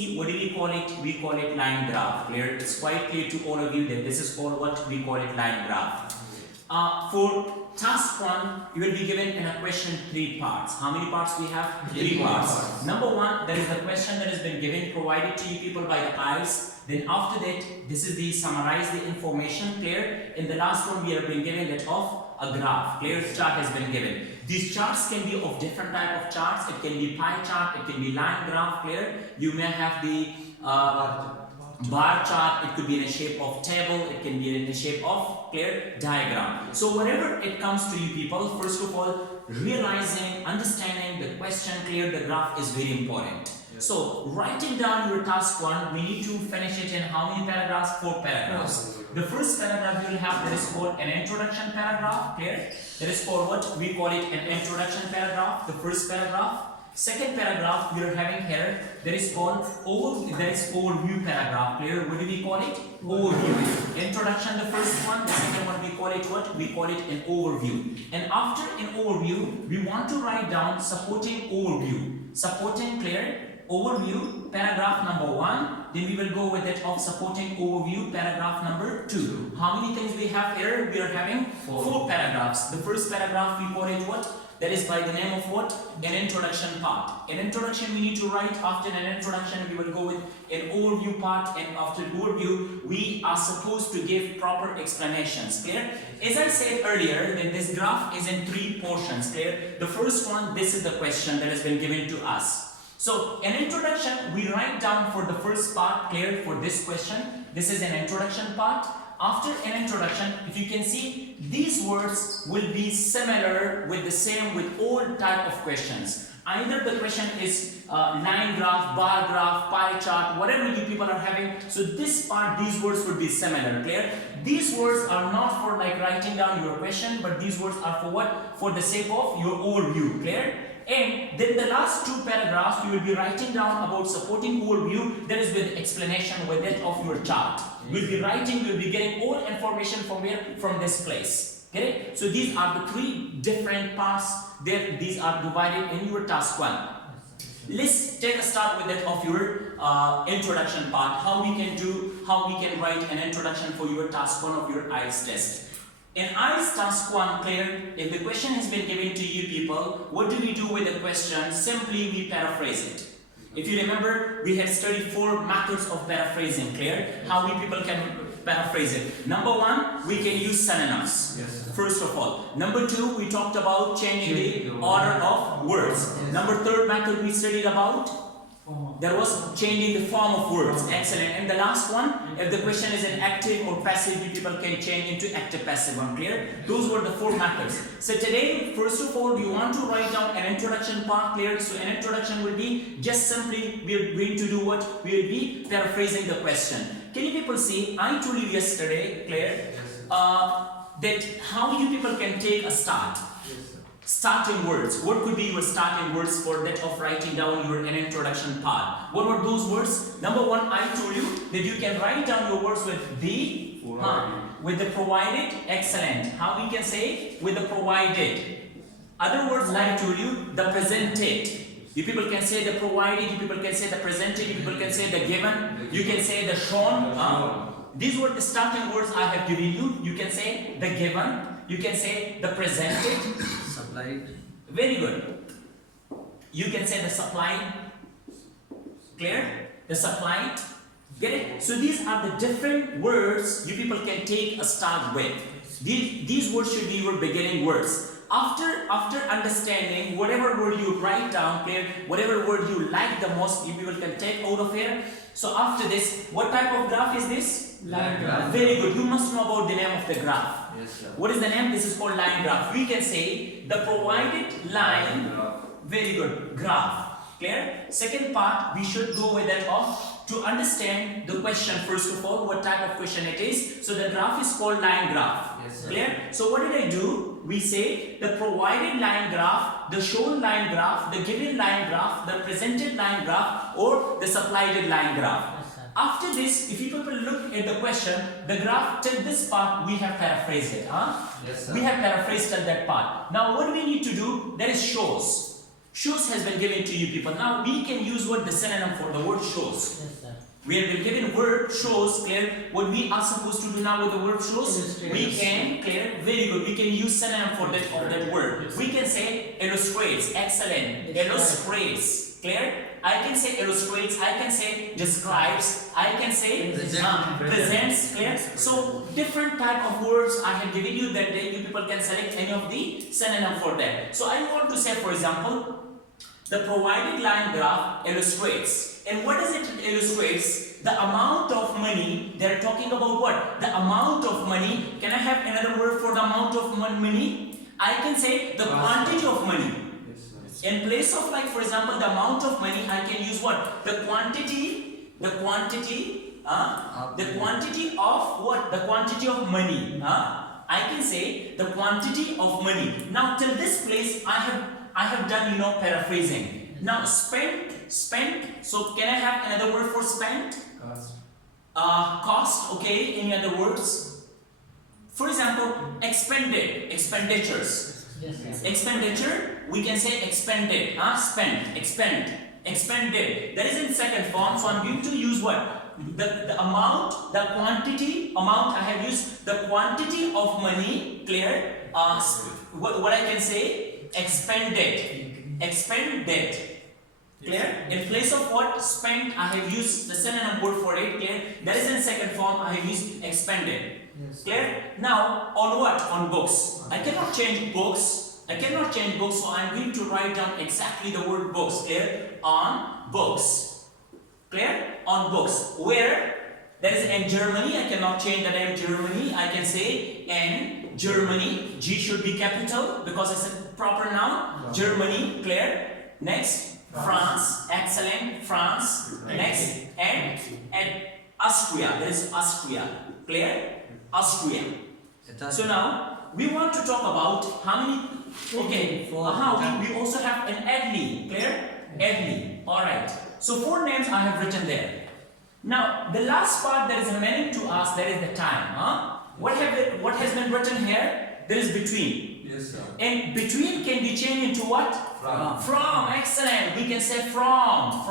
What do we call it? We call it line graph. Clear? It's quite clear to all of you that this is called what we call it line graph. For task 1, you will be given in a question 3 parts. How many parts we have? 3 parts. Number 1, that is the question that has been given, provided to you people by the IELTS. Then after that, this is the summarize the information. Clear? In the last one, we have been given that of a graph. Clear? Chart has been given. These charts can be of different type of charts. It can be pie chart, it can be line graph. Clear? You may have the bar chart, it could be in a shape of table, it can be in the shape of clear diagram. So whenever it comes to you people, first of all, realizing, understanding the question clear, the graph is very important. So writing down your task 1, we need to finish it in how many paragraphs? 4 paragraphs. The first paragraph you will have that is called an introduction paragraph. Clear? That is called what? We call it an introduction paragraph, the first paragraph. Second paragraph we are having here, that is called overview paragraph. Clear? What do we call it? Overview. Introduction, the first one. The second one we call it what? We call it an overview. And after an overview, we want to write down supporting overview. Supporting, clear? Overview, paragraph number 1. Then we will go with it of supporting overview, paragraph number 2. How many things we have here? We are having 4 paragraphs. The first paragraph we call it what? That is by the name of what? An introduction part. An introduction we need to write. After an introduction we will go with an overview part, and after overview we are supposed to give proper explanations. Clear? As I said earlier, then this graph is in 3 portions. Clear? The first one, this is the question that has been given to us. So an introduction we write down for the first part. Clear? For this question, this is an introduction part. After an introduction, if you can see, these words will be similar with the same with all type of questions. Either the question is line graph, bar graph, pie chart, whatever you people are having. So this part, these words would be similar. Clear? These words are not for like writing down your question, but these words are for what? For the sake of your overview. Clear? And then the last 2 paragraphs you will be writing down about supporting overview, that is with explanation with that of your chart. We'll be writing, we'll be getting all information from where? From this place. Get it? So these are the 3 different parts there. These are divided in your task 1. Let's take a start with that of your introduction part. How we can write an introduction for your task 1 of your IELTS test. In IELTS task 1, clear, if the question has been given to you people, what do we do with the question? Simply we paraphrase it. If you remember, we had studied 4 methods of paraphrasing. Clear? How we people can paraphrase it. Number 1, we can use synonyms. Yes, first of all. Number 2, we talked about changing the order of words. Yes. Number 3rd method we studied about, there was changing the form of words. Excellent. And the last one, if the question is an active or passive, you people can change into active passive one. Clear? Those were the 4 methods. So today, first of all, you want to write down an introduction part. Clear? So an introduction will be just simply we are going to do what? We will be paraphrasing the question. Can you people see? I told you yesterday, clear, that how you people can take a start. Starting words. What could be your starting words for that of writing down your an introduction part? What were those words? Number 1, I told you that you can write down your words with the, with the provided. Excellent. How we can say? With the provided. Other words I told you, the presented. You people can say the provided, you people can say the presented, you people can say the given, you can say the shown. These were the starting words I have given you. You can say the given, you can say the presented. Supplied. Very good. You can say the supplied. Clear? The supplied. Get it? So these are the different words you people can take a start with. These words should be your beginning words. After understanding whatever word you write down, clear, whatever word you like the most, you people can take out of here. So after this, what type of graph is this? Line graph. Very good. You must know about the name of the graph. Yes, sir. What is the name? This is called line graph. We can say the provided line. Very good. Graph. Clear? Second part, we should go with that of to understand the question first of all, what type of question it is. So the graph is called line graph. Yes, clear? So what did I do? We say the provided line graph, the shown line graph, the given line graph, the presented line graph, or the supplied line graph. After this, if you people look at the question, the graph till this part we have paraphrased it. Yes, sir. We have paraphrased at that part. Now what we need to do, that is shows. Shows has been given to you people. Now we can use what the synonym for the word shows. Yes, sir. We have been given word shows, clear. What we are supposed to do now with the word shows, we can, clear, very good. We can use synonym for that of that word. We can say illustrates, excellent, illustrates, clear. I can say illustrates, I can say describes, I can say presents, clear. So different type of words I have given you that day. You people can select any of the synonym for that. So I want to say, for example, the provided line graph illustrates. And what does it illustrates? The amount of money. They're talking about what? The amount of money. Can I have another word for the amount of money? I can say the quantity of money. In place of, like, for example, the amount of money, I can use what? The quantity of what? The quantity of money. I can say the quantity of money. Now till this place I have done, paraphrasing. Now spent. So can I have another word for spent? Cost. Cost. Okay. Any other words? For example, expenditures. Yes, Expenditure. We can say expended. Expended. That is in second form. So I'm going to use what? The amount, the quantity. Amount. I have used the quantity of money. Clear. What I can say? Expended. Clear? In place of what? Spent, I have used the synonym word for it. Clear? That is in second form. I have used expended. yes. Clear? Now, on what? On books. I cannot change books. So I'm going to write down exactly the word books. Clear? On books. Clear? On books. Where? That is in Germany. I cannot change the name Germany. I can say in Germany. G should be capital because it's a proper noun. No. Germany. Clear? Next. France. Excellent. France. Next. And Austria. That is Austria. Clear? Austria. So now we want to talk about how many. Okay. We also have an Italy. Clear? Italy. All right. So 4 names I have written there. Now the last part that is remaining to us, that is the time. What has been written here? There is between. Yes, sir. And between can be changed into what? From. Excellent. We can say from.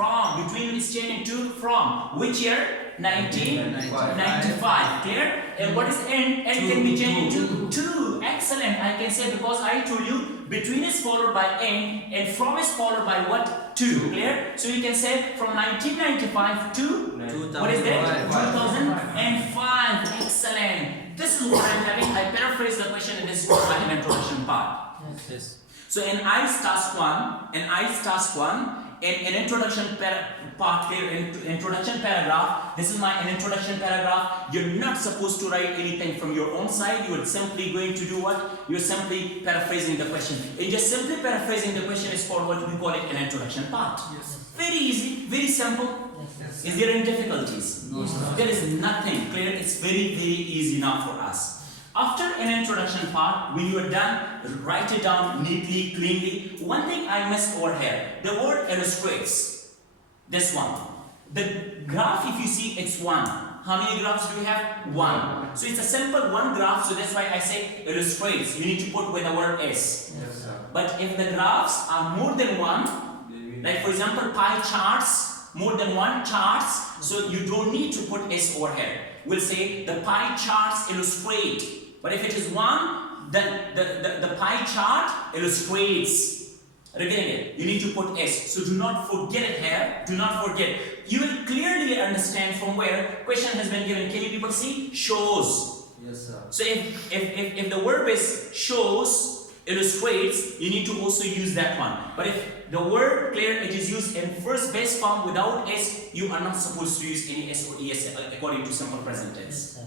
Between is changed into from. Which year? 1995. Clear? And what is end? End can be changed into to. Excellent. I can say because I told you between is followed by end and from is followed by what? To. Clear? So you can say from 1995 to what is that? 2005. Excellent. This is what I'm having. I paraphrase the question in this an introduction part. Yes. So in IELTS task 1, in introduction part here, introduction paragraph, this is an introduction paragraph. You're not supposed to write anything from your own side. You are simply going to do what? You're simply paraphrasing the question. And just simply paraphrasing the question is called what we call it an introduction part. Yes. Very easy, very simple. Yes. Is there any difficulties? No, sir. There is nothing. Clear? It's very, very easy now for us. After an introduction part, when you are done, write it down neatly, cleanly. One thing I missed over here, the word illustrates. This one. The graph, if you see, it's 1. How many graphs do we have? 1. So it's a simple 1 graph, so that's why I say illustrates. You need to put with the word S. Yes, sir. But if the graphs are more than 1, like for example pie charts, more than 1 charts, so you don't need to put S over here. We'll say the pie charts illustrate. But if it is 1, then the pie chart illustrates. Again, you need to put S. So do not forget it here. Do not forget. You will clearly understand from where question has been given. Can you people see? Shows. Yes, sir. So if the verb is shows, illustrates, you need to also use that one. But if the word clear, it is used in first base form without S, you are not supposed to use any S or ES according to simple present tense. Yes, sir.